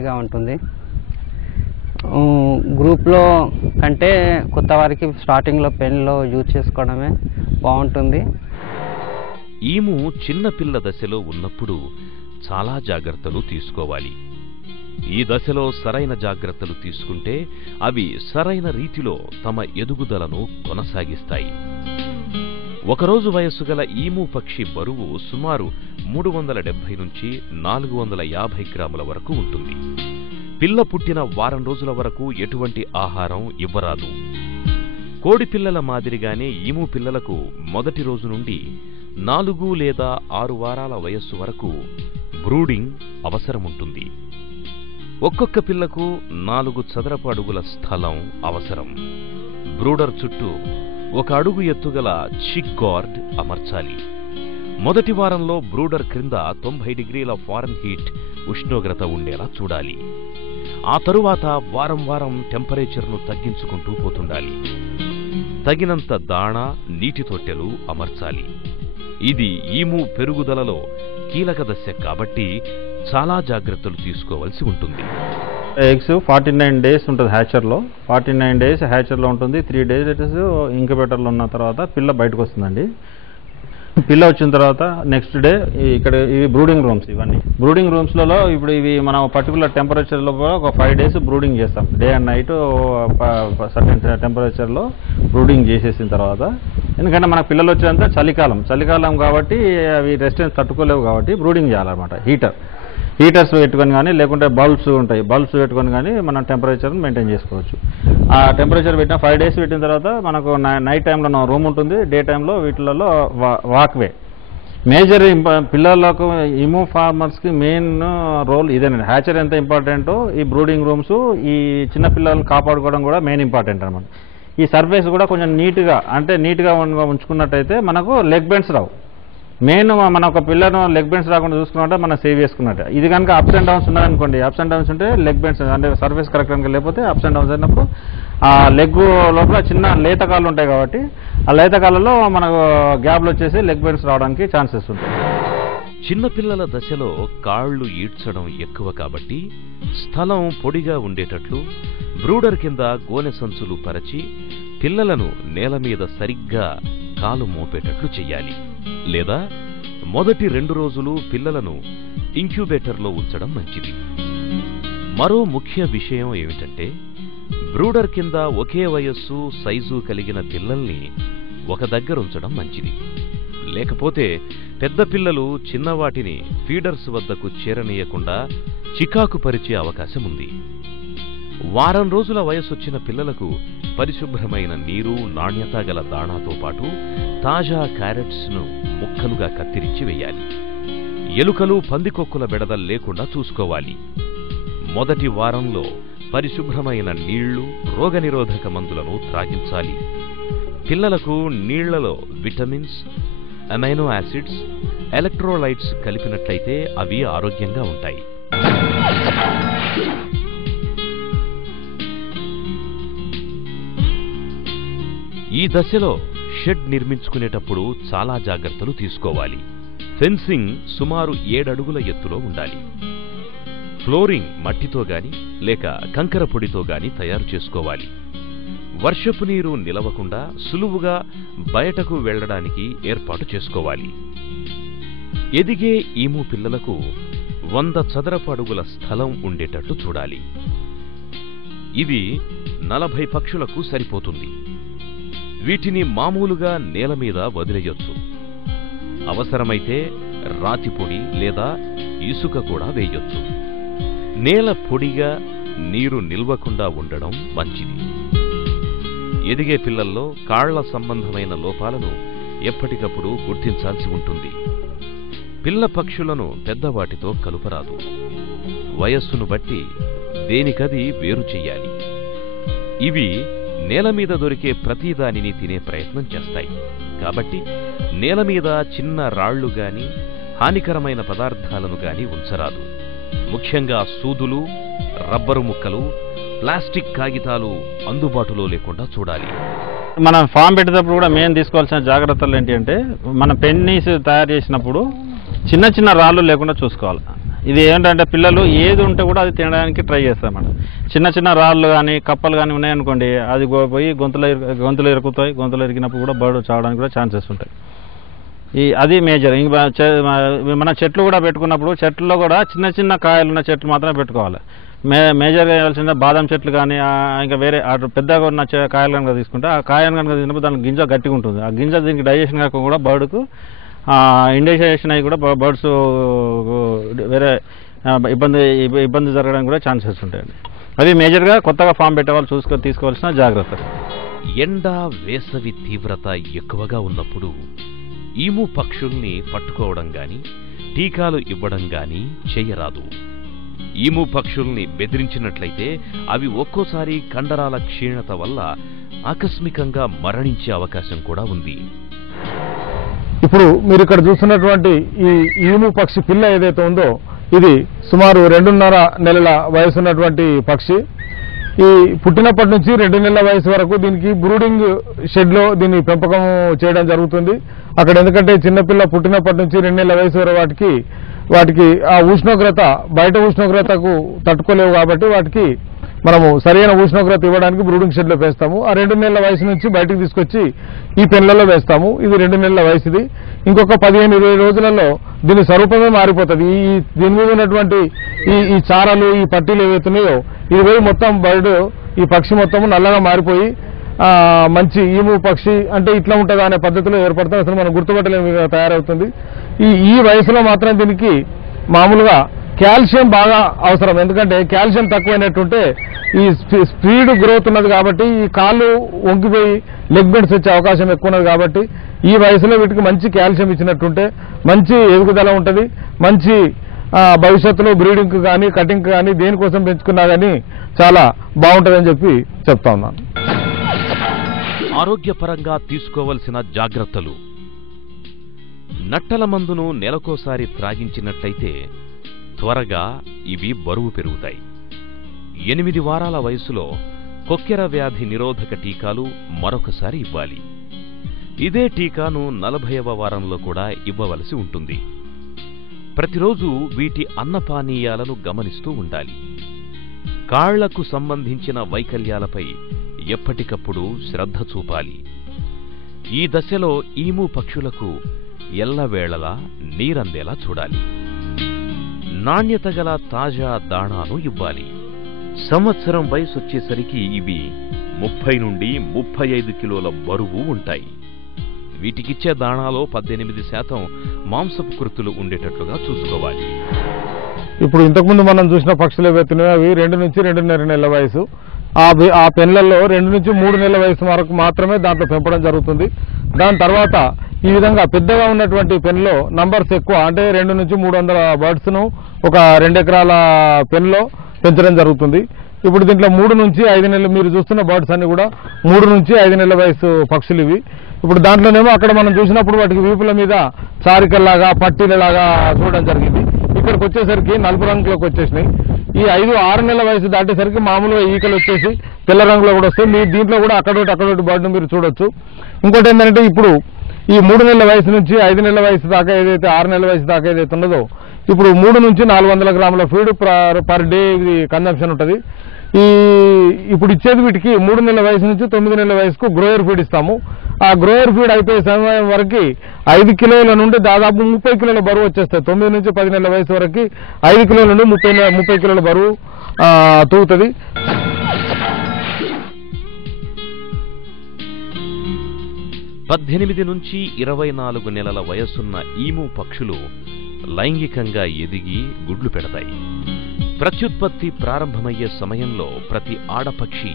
ఉంటుంది. గ్రూప్లో కంటే కొత్త వారికి స్టార్టింగ్లో పెన్లో యూజ్ చేసుకోవడమే బాగుంటుంది. ఈము చిన్నపిల్ల దశలో ఉన్నప్పుడు చాలా జాగ్రత్తలు తీసుకోవాలి. ఈ దశలో సరైన జాగ్రత్తలు తీసుకుంటే అవి సరైన రీతిలో తమ ఎదుగుదలను కొనసాగిస్తాయి. ఒకరోజు వయస్సు గల ఈము పక్షి బరువు సుమారు 370 నుంచి 450 గ్రాముల వరకు ఉంటుంది. పిల్ల పుట్టిన వారం రోజుల వరకు ఎటువంటి ఆహారం ఇవ్వరాదు. కోడి పిల్లల మాదిరిగానే ఈము పిల్లలకు మొదటి రోజు నుండి 4 లేదా 6 వారాల వయస్సు వరకు బ్రూడింగ్ అవసరముంటుంది. ఒక్కొక్క పిల్లకు 4 చదరపు అడుగుల స్థలం అవసరం. బ్రూడర్ చుట్టూ 1 అడుగు ఎత్తుగల చిక్ గార్డ్ అమర్చాలి. మొదటి వారంలో బ్రూడర్ క్రింద 90 డిగ్రీల ఫారెన్హీట్ ఉష్ణోగ్రత ఉండేలా చూడాలి. ఆ తరువాత వారం వారం టెంపరేచర్ను తగ్గించుకుంటూ పోతుండాలి. తగినంత దాణా, నీటి తొట్టెలు అమర్చాలి. ఇది ఈము పెరుగుదలలో కీలక దశ కాబట్టి చాలా జాగ్రత్తలు తీసుకోవాల్సి ఉంటుంది. ఎగ్స్ 49 డేస్ ఉంటుంది హ్యాచర్లో. 49 డేస్ హ్యాచర్లో ఉంటుంది. 3 డేస్ ఇంక్యుబేటర్లో ఉన్న తర్వాత పిల్ల బయటకు వస్తుందండి. పిల్ల వచ్చిన తర్వాత నెక్స్ట్ డే ఇక్కడ ఇవి బ్రూడింగ్ రూమ్స్. ఇవన్నీ బ్రూడింగ్ రూమ్స్లలో ఇప్పుడు ఇవి మనం పర్టికులర్ టెంపరేచర్లో ఒక 5 డేస్ బ్రూడింగ్ చేస్తాం. డే అండ్ నైట్ సర్టెన్ టెంపరేచర్లో బ్రూడింగ్ చేసేసిన తర్వాత, ఎందుకంటే మనకు పిల్లలు వచ్చేంత చలికాలం కాబట్టి అవి రెసిస్టెన్స్ తట్టుకోలేవు కాబట్టి బ్రూడింగ్ చేయాలన్నమాట. హీటర్స్ పెట్టుకొని కానీ లేకుంటే బల్బ్స్ ఉంటాయి, బల్బ్స్ పెట్టుకొని కానీ మనం టెంపరేచర్ని మెయింటైన్ చేసుకోవచ్చు. ఆ టెంపరేచర్ పెట్టిన 5 డేస్ పెట్టిన తర్వాత మనకు నైట్ టైంలో రూమ్ ఉంటుంది, డే టైంలో వీటిలలో వాక్వే. మేజర్ పిల్లలకు ఇము ఫార్మర్స్కి మెయిన్ రోల్ ఇదేనండి. హ్యాచర్ ఎంత ఇంపార్టెంటో ఈ బ్రూడింగ్ రూమ్స్ ఈ చిన్న పిల్లలను కాపాడుకోవడం కూడా మెయిన్ ఇంపార్టెంట్ అనమాట. ఈ సర్ఫేస్ కూడా కొంచెం నీట్గా ఉంచుకున్నట్టయితే మనకు లెగ్ బెండ్స్ రావు. మెయిన్ మన ఒక పిల్లను లెగ్ బెండ్స్ రాకుండా చూసుకున్నట్టే మనం సేవ్ చేసుకున్నట్టే. ఇది కనుక అప్స్ అండ్ డౌన్స్ ఉన్నాయనుకోండి, అప్స్ అండ్ డౌన్స్ ఉంటే లెగ్ బెండ్స్ అంటే సర్ఫేస్ కరెక్ట్ కనుక లేకపోతే అప్స్ అండ్ డౌన్స్ అయినప్పుడు ఆ లెగ్ లోపల చిన్న లేత కాళ్ళు ఉంటాయి కాబట్టి ఆ లేత కాళ్ళలో మనకు గ్యాప్లు వచ్చేసి లెగ్ బెండ్స్ రావడానికి ఛాన్సెస్ ఉంటాయి. చిన్నపిల్లల దశలో కాళ్లు ఈడ్చడం ఎక్కువ కాబట్టి స్థలం పొడిగా ఉండేటట్లు బ్రూడర్ కింద గోనె సంచులు పరచి పిల్లలను నేల మీద సరిగ్గా కాలు మోపేటట్లు చెయ్యాలి. లేదా మొదటి 2 రోజులు పిల్లలను ఇంక్యుబేటర్లో ఉంచడం మంచిది. మరో ముఖ్య విషయం ఏమిటంటే బ్రూడర్ కింద ఒకే వయస్సు, సైజు కలిగిన పిల్లల్ని ఒక దగ్గర ఉంచడం మంచిది. లేకపోతే పెద్ద పిల్లలు చిన్నవాటిని ఫీడర్స్ వద్దకు చేరనీయకుండా చికాకు పరిచే అవకాశం ఉంది. వారం రోజుల వయసొచ్చిన పిల్లలకు పరిశుభ్రమైన నీరు, నాణ్యత గల దాణాతో పాటు తాజా క్యారెట్స్ను ముక్కలుగా కత్తిరించి వేయాలి. ఎలుకలు, పందికొక్కుల బెడద లేకుండా చూసుకోవాలి. మొదటి వారంలో పరిశుభ్రమైన నీళ్లు, రోగనిరోధక మందులను త్రాగించాలి. పిల్లలకు నీళ్లలో విటమిన్స్, అమైనో యాసిడ్స్, ఎలక్ట్రోలైట్స్ కలిపినట్లయితే అవి ఆరోగ్యంగా ఉంటాయి. ఈ దశలో షెడ్ నిర్మించుకునేటప్పుడు చాలా జాగ్రత్తలు తీసుకోవాలి. ఫెన్సింగ్ సుమారు 7 అడుగుల ఎత్తులో ఉండాలి. ఫ్లోరింగ్ మట్టితో గాని లేక కంకర పొడితో గాని తయారు చేసుకోవాలి. వర్షపు నీరు నిలవకుండా సులువుగా బయటకు వెళ్లడానికి ఏర్పాటు చేసుకోవాలి. ఎదిగే ఈము పిల్లలకు 100 చదరపు అడుగుల స్థలం ఉండేటట్లు చూడాలి. ఇది 40 పక్షులకు సరిపోతుంది. వీటిని మామూలుగా నేల మీద వదిలేయొచ్చు. అవసరమైతే రాతి పొడి లేదా ఇసుక కూడా వేయొచ్చు. నేల పొడిగా, నీరు నిల్వకుండా ఉండడం మంచిది. ఎదిగే పిల్లల్లో కాళ్ల సంబంధమైన లోపాలను ఎప్పటికప్పుడు గుర్తించాల్సి ఉంటుంది. పిల్ల పక్షులను పెద్దవాటితో కలుపరాదు. వయస్సును బట్టి దేనికది వేరు చెయ్యాలి. ఇవి నేల మీద దొరికే ప్రతిదానిని తినే ప్రయత్నం చేస్తాయి కాబట్టి నేల మీద చిన్న రాళ్లు గాని హానికరమైన పదార్థాలను గాని ఉంచరాదు. ముఖ్యంగా సూదులు, రబ్బరు ముక్కలు, ప్లాస్టిక్ కాగితాలు అందుబాటులో లేకుండా చూడాలి. మనం ఫామ్ పెట్టేటప్పుడు కూడా మెయిన్ తీసుకోవాల్సిన జాగ్రత్తలు ఏంటి అంటే, మన పెన్నీస్ తయారు చేసినప్పుడు చిన్న చిన్న రాళ్ళు లేకుండా చూసుకోవాలి. ఇది ఏంటంటే పిల్లలు ఏది ఉంటే కూడా అది తినడానికి ట్రై చేస్తామన్నమాట. చిన్న చిన్న రాళ్ళు కానీ కప్పలు కానీ ఉన్నాయనుకోండి, అది పోయి గొంతులో ఇరుకుతాయి. గొంతులో ఇరికినప్పుడు కూడా బర్డ్ చావడానికి కూడా ఛాన్సెస్ ఉంటాయి. అది మేజర్. ఇంకా మన చెట్లు కూడా పెట్టుకున్నప్పుడు చెట్లలో కూడా చిన్న చిన్న కాయలు ఉన్న చెట్లు మాత్రమే పెట్టుకోవాలి. మేజర్గా వేయాల్సిన బాదం చెట్లు కానీ ఇంకా వేరే పెద్దగా ఉన్న కాయలు కనుక తీసుకుంటే ఆ కాయను కనుక తీసుకున్నప్పుడు దానికి గింజ గట్టిగా ఉంటుంది. ఆ గింజ దీనికి డైజెషన్ కాక కూడా బర్డ్కు ఇండైజేషన్ అయ్యి కూడా బర్డ్స్ వేరే ఇబ్బంది జరగడానికి కూడా ఛాన్సెస్ ఉంటాయండి. అది మేజర్గా కొత్తగా ఫామ్ పెట్టే వాళ్ళు తీసుకోవాల్సిన జాగ్రత్తలు. ఎండ వేసవి తీవ్రత ఎక్కువగా ఉన్నప్పుడు ఈము పక్షుల్ని పట్టుకోవడం గాని టీకాలు ఇవ్వడం గాని చేయరాదు. ఈము పక్షుల్ని బెదిరించినట్లయితే అవి ఒక్కోసారి కండరాల క్షీణత వల్ల ఆకస్మికంగా మరణించే అవకాశం కూడా ఉంది. ఇప్పుడు మీరు ఇక్కడ చూస్తున్నటువంటి ఈ ఈము పక్షి పిల్ల ఏదైతే ఉందో ఇది సుమారు 2.5 నెలల వయసు ఉన్నటువంటి పక్షి. ఈ పుట్టినప్పటి నుంచి 2 నెలల వయసు వరకు దీనికి బ్రూడింగ్ షెడ్లో దీన్ని పెంపకం చేయడం జరుగుతుంది. అక్కడ ఎందుకంటే చిన్నపిల్ల పుట్టినప్పటి నుంచి 2 నెలల వయసు వరకు వాటికి ఆ ఉష్ణోగ్రత బయట ఉష్ణోగ్రతకు తట్టుకోలేవు కాబట్టి వాటికి మనము సరైన ఉష్ణోగ్రత ఇవ్వడానికి బ్రూడింగ్ షెడ్లో వేస్తాము. ఆ 2 నెలల వయసు నుంచి బయటకు తీసుకొచ్చి ఈ పెన్లలో వేస్తాము. ఇది 2 నెలల వయసుది. ఇంకొక 15-20 రోజులలో దీని స్వరూపమే మారిపోతుంది. దీని మీద ఉన్నటువంటి ఈ చారలు ఈ పట్టీలు ఏవైతున్నాయో ఇది పోయి మొత్తం బర్డ్ ఈ పక్షి మొత్తం నల్లగా మారిపోయి మంచి ఈము పక్షి అంటే ఇట్లా ఉంటుందా అనే పద్ధతిలో ఏర్పడుతుంది. అసలు మనం గుర్తుపట్టలేని తయారవుతుంది. ఈ వయసులో మాత్రం దీనికి మామూలుగా కాల్షియం బాగా అవసరం. ఎందుకంటే కాల్షియం తక్కువైనట్టుంటే ఈ స్పీడ్ గ్రోత్ ఉన్నది కాబట్టి ఈ కాళ్ళు వంగిపోయి లెగ్ బెండ్స్ వచ్చే అవకాశం ఎక్కువ ఉన్నది కాబట్టి ఈ వయసులో వీటికి మంచి కాల్షియం ఇచ్చినట్టుంటే మంచి ఎదుగుదల ఉంటుంది. మంచి భవిష్యత్తులో బ్రీడింగ్ కానీ కటింగ్ కానీ దేనికోసం పెంచుకున్నా కానీ చాలా బాగుంటుందని చెప్తా ఉన్నాను. ఆరోగ్యపరంగా తీసుకోవలసిన జాగ్రత్తలు. నట్టల మందును నెలకోసారి త్రాగించినట్లయితే త్వరగా ఇవి బరువు పెరుగుతాయి. 8 వారాల వయసులో కొక్కెర వ్యాధి నిరోధక టీకాలు మరొకసారి ఇవ్వాలి. ఇదే టీకాను 40వ వారంలో కూడా ఇవ్వవలసి ఉంటుంది. ప్రతిరోజు వీటి అన్నపానీయాలను గమనిస్తూ ఉండాలి. కాళ్లకు సంబంధించిన వైకల్యాలపై ఎప్పటికప్పుడు శ్రద్ధ చూపాలి. ఈ దశలో ఈము పక్షులకు ఎల్లవేళలా నీరందేలా చూడాలి. నాణ్యత గల తాజా దాణాను ఇవ్వాలి. సంవత్సరం వయసొచ్చేసరికి ఇవి 30 నుండి 35 కిలోల బరువు ఉంటాయి. వీటికిచ్చే దాణాలో 18% మాంసపు కృతులు ఉండేటట్లుగా చూసుకోవాలి. ఇప్పుడు ఇంతకుముందు మనం చూసిన పక్షులు ఏవైతున్నాయో అవి 2 నుంచి 2.5 నెలల వయసు. ఆ పెన్లలో 2 నుంచి 3 నెలల వయసు వరకు మాత్రమే దాంట్లో పెంపడం జరుగుతుంది. దాని తర్వాత ఈ విధంగా పెద్దగా ఉన్నటువంటి పెన్లో నంబర్స్ ఎక్కువ అంటే 200 నుంచి 300 బర్డ్స్ ను ఒక 2 ఎకరాల పెన్లో పెంచడం జరుగుతుంది. ఇప్పుడు దీంట్లో 3 నుంచి 5 నెలలు మీరు చూస్తున్న బర్డ్స్ అన్ని కూడా 3 నుంచి 5 నెలల వయసు పక్షులు ఇవి. ఇప్పుడు దాంట్లోనేమో అక్కడ మనం చూసినప్పుడు వాటికి వీపుల మీద చారికల్లాగా పట్టీలలాగా చూడడం జరిగింది. ఇక్కడికి వచ్చేసరికి నలుపు రంగులోకి వచ్చేసినాయి. ఈ 5-6 నెలల వయసు దాటేసరికి మామూలుగా ఈకలు వచ్చేసి తెల్ల రంగులో కూడా వస్తాయి. మీ దీంట్లో కూడా అక్కడొకటి బర్డ్ను మీరు చూడొచ్చు. ఇంకోటి ఏంటంటే ఇప్పుడు ఈ 3 నెలల వయసు నుంచి 5 నెలల వయసు దాకా ఏదైతే 6 నెలల వయసు దాకా ఏదైతే ఉన్నదో ఇప్పుడు 3 నుంచి 400 గ్రాముల ఫీడ్ పర్ డే ఇది కన్జంప్షన్ ఉంటుంది. ఇప్పుడు ఇచ్చేది వీటికి 3 నెలల వయసు నుంచి 9 నెలల వయసుకు గ్రోయర్ ఫీడ్ ఇస్తాము. ఆ గ్రోయర్ ఫీడ్ అయిపోయే సమయం వరకు 5 కిలోల నుండి దాదాపు 30 కిలోల బరువు వచ్చేస్తాయి. 9 నుంచి 10 నెలల వయసు వరకు 5 కిలోల నుండి 30 కిలోల బరువు తూగుతుంది. 18 నుంచి 24 నెలల వయసున్న ఈము పక్షులు లైంగికంగా ఎదిగి గుడ్లు పెడతాయి. ప్రత్యుత్పత్తి ప్రారంభమయ్యే సమయంలో ప్రతి ఆడపక్షి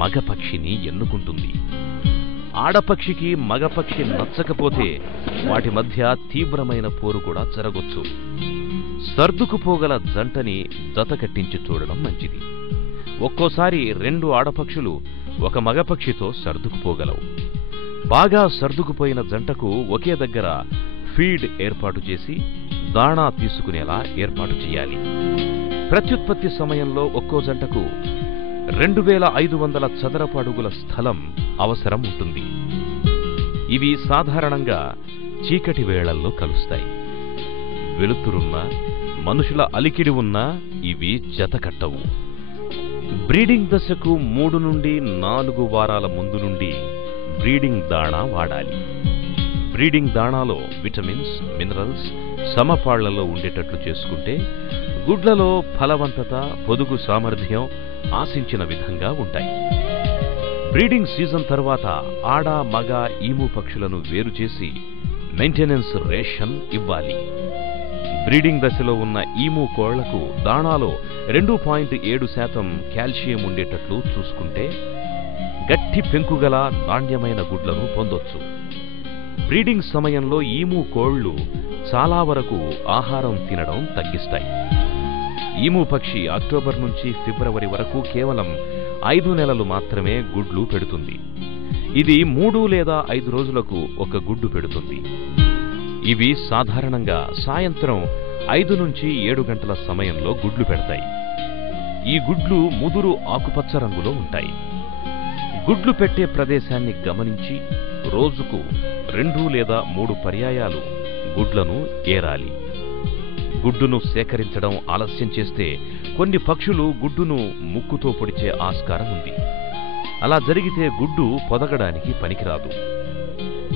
మగపక్షిని ఎన్నుకుంటుంది. ఆడపక్షికి మగపక్షి నచ్చకపోతే వాటి మధ్య తీవ్రమైన పోరు కూడా జరగొచ్చు. సర్దుకుపోగల జంటని జతకట్టించి చూడడం మంచిది. ఒక్కోసారి 2 ఆడపక్షులు ఒక మగపక్షితో సర్దుకుపోగలవు. బాగా సర్దుకుపోయిన జంటకు ఒకే దగ్గర ఫీడ్ ఏర్పాటు చేసి దాణా తీసుకునేలా ఏర్పాటు చేయాలి. ప్రత్యుత్పత్తి సమయంలో ఒక్కో జంటకు 2500 చదరపు అడుగుల స్థలం అవసరం ఉంటుంది. ఇవి సాధారణంగా చీకటి వేళల్లో కలుస్తాయి. వెలుతురున్న మనుషుల అలికిడి ఉన్నా ఇవి జతకట్టవు. బ్రీడింగ్ దశకు 3 నుండి 4 వారాల ముందు నుండి బ్రీడింగ్ దాణా వాడాలి. బ్రీడింగ్ దాణాలో విటమిన్స్, మినరల్స్ సమపాళ్లలో ఉండేటట్లు చేసుకుంటే గుడ్లలో ఫలవంతత, పొదుగు సామర్థ్యం ఆశించిన విధంగా ఉంటాయి. బ్రీడింగ్ సీజన్ తర్వాత ఆడ, మగ ఈము పక్షులను వేరు చేసి మెయింటెనెన్స్ రేషన్ ఇవ్వాలి. బ్రీడింగ్ దశలో ఉన్న ఈము కోళ్లకు దాణాలో 2.7% కాల్షియం ఉండేటట్లు చూసుకుంటే గట్టి పెంకుగల నాణ్యమైన గుడ్లను పొందొచ్చు. బ్రీడింగ్ సమయంలో ఈము కోళ్లు చాలా వరకు ఆహారం తినడం తగ్గిస్తాయి. ఈము పక్షి అక్టోబర్ నుంచి ఫిబ్రవరి వరకు కేవలం 5 నెలలు మాత్రమే గుడ్లు పెడుతుంది. ఇది 3 లేదా 5 రోజులకు ఒక గుడ్డు పెడుతుంది. ఇవి సాధారణంగా సాయంత్రం 5 నుంచి 7 గంటల సమయంలో గుడ్లు పెడతాయి. ఈ గుడ్లు ముదురు ఆకుపచ్చ రంగులో ఉంటాయి. గుడ్లు పెట్టే ప్రదేశాన్ని గమనించి రోజుకు 2 లేదా 3 పర్యాయాలు గుడ్లను ఏరాలి. గుడ్డును సేకరించడం ఆలస్యం చేస్తే కొన్ని పక్షులు గుడ్డును ముక్కుతో పొడిచే ఆస్కారం ఉంది. అలా జరిగితే గుడ్డు పొదగడానికి పనికిరాదు.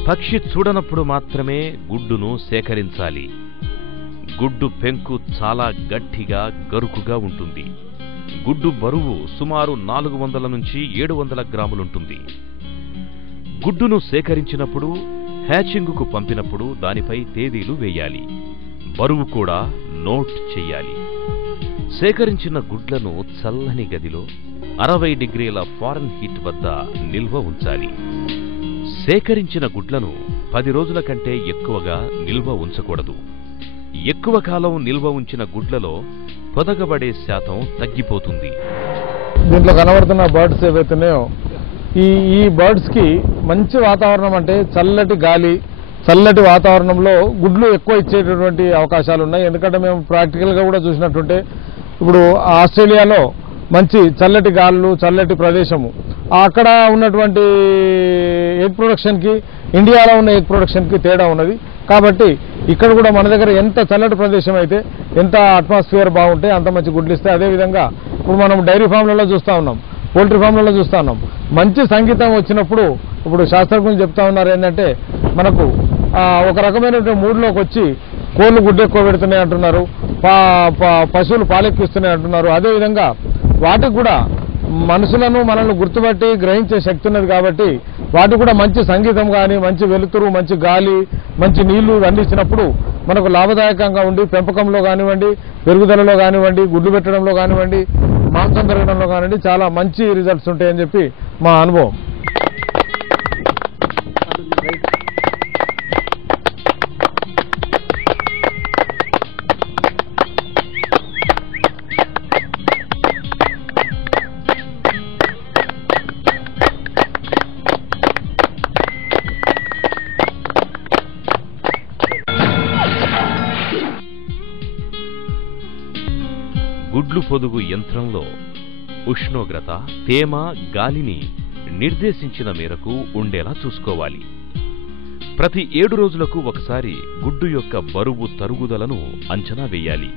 పక్షి చూడనప్పుడు మాత్రమే గుడ్డును సేకరించాలి. గుడ్డు పెంకు చాలా గట్టిగా, గరుకుగా ఉంటుంది. గుడ్డు బరువు సుమారు 400 నుంచి 700 గ్రాములుంటుంది. గుడ్డును సేకరించినప్పుడు, హ్యాచింగుకు పంపినప్పుడు దానిపై తేదీలు వేయాలి. బరువు కూడా నోట్ చెయ్యాలి. సేకరించిన గుడ్లను చల్లని గదిలో 60 డిగ్రీల ఫారెన్హీట్ వద్ద నిల్వ ఉంచాలి. సేకరించిన గుడ్లను 10 రోజుల కంటే ఎక్కువగా నిల్వ ఉంచకూడదు. ఎక్కువ కాలం నిల్వ ఉంచిన గుడ్లలో పొదగబడే శాతం తగ్గిపోతుంది. దీంట్లో కనబడుతున్న బర్డ్స్ ఏవైతున్నాయో ఈ బర్డ్స్ కి మంచి వాతావరణం, అంటే చల్లటి గాలి, చల్లటి వాతావరణంలో గుడ్లు ఎక్కువ ఇచ్చేటటువంటి అవకాశాలు ఉన్నాయి. ఎందుకంటే మేము ప్రాక్టికల్గా కూడా చూసినట్టుంటే ఇప్పుడు ఆస్ట్రేలియాలో మంచి చల్లటి గాలులు, చల్లటి ప్రదేశము, అక్కడ ఉన్నటువంటి ఎగ్ ప్రొడక్షన్కి ఇండియాలో ఉన్న ఎగ్ ప్రొడక్షన్కి తేడా ఉన్నది. కాబట్టి ఇక్కడ కూడా మన దగ్గర ఎంత చల్లటి ప్రదేశం అయితే, ఎంత అట్మాస్ఫియర్ బాగుంటే అంత మంచి గుడ్లు ఇస్తాయి. అదేవిధంగా ఇప్పుడు మనం డైరీ ఫామ్లలో చూస్తూ ఉన్నాం, పోల్ట్రీ ఫామ్లలో చూస్తూ ఉన్నాం. మంచి సంగీతం వచ్చినప్పుడు ఇప్పుడు శాస్త్రజ్ఞులు చెప్తా ఉన్నారు ఏంటంటే మనకు ఒక రకమైనటువంటి మూడ్లోకి వచ్చి కోళ్ళు గుడ్డు ఎక్కువ పెడుతున్నాయి అంటున్నారు, పశువులు పాలెక్కిస్తున్నాయి అంటున్నారు. అదేవిధంగా వాటికి కూడా మనుషులను మనల్ని గుర్తుపట్టి గ్రహించే శక్తి ఉన్నది. కాబట్టి వాటికి కూడా మంచి సంగీతం కానీ, మంచి వెలుతురు, మంచి గాలి, మంచి నీళ్లు అందించినప్పుడు మనకు లాభదాయకంగా ఉండి పెంపకంలో కానివ్వండి, పెరుగుదలలో కానివ్వండి, గుడ్లు పెట్టడంలో కానివ్వండి, మాంసం పెరగడంలో కానివ్వండి చాలా మంచి రిజల్ట్స్ ఉంటాయని చెప్పి మా అనుభవం. గుడ్లు పొదుగు యంత్రంలో ఉష్ణోగ్రత, తేమ, గాలిని నిర్దేశించిన మేరకు ఉండేలా చూసుకోవాలి. ప్రతి 7 రోజులకు ఒకసారి గుడ్డు యొక్క బరువు తరుగుదలను అంచనా వేయాలి.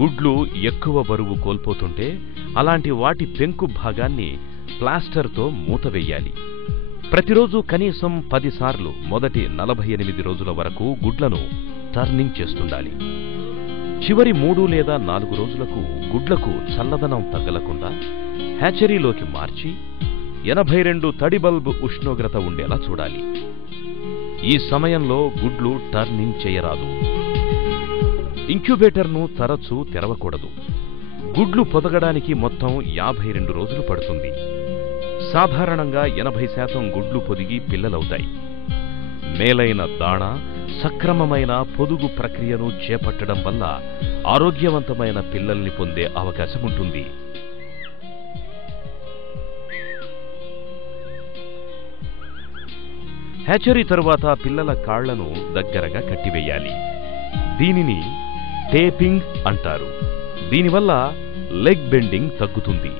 గుడ్లు ఎక్కువ బరువు కోల్పోతుంటే అలాంటి వాటి పెంకు భాగాన్ని ప్లాస్టర్తో మూతవేయాలి. ప్రతిరోజు కనీసం 10 సార్లు మొదటి 48 రోజుల వరకు గుడ్లను టర్నింగ్ చేస్తుండాలి. చివరి 3 లేదా 4 రోజులకు గుడ్లకు చల్లదనం తగలకుండా హ్యాచరీలోకి మార్చి 82 తడి బల్బు ఉష్ణోగ్రత ఉండేలా చూడాలి. ఈ సమయంలో గుడ్లు టర్నింగ్ చేయరాదు. ఇంక్యుబేటర్ను తరచూ తెరవకూడదు. గుడ్లు పొదగడానికి మొత్తం 52 రోజులు పడుతుంది. సాధారణంగా 80% గుడ్లు పొదిగి పిల్లలవుతాయి. మేలైన దాణా, సక్రమమైన పొదుగు ప్రక్రియను చేపట్టడం వల్ల ఆరోగ్యవంతమైన పిల్లల్ని పొందే అవకాశం ఉంటుంది. హ్యాచరీ తరువాత పిల్లల కాళ్లను దగ్గరగా కట్టివేయాలి. దీనిని టేపింగ్ అంటారు. దీనివల్ల లెగ్ బెండింగ్ తగ్గుతుంది.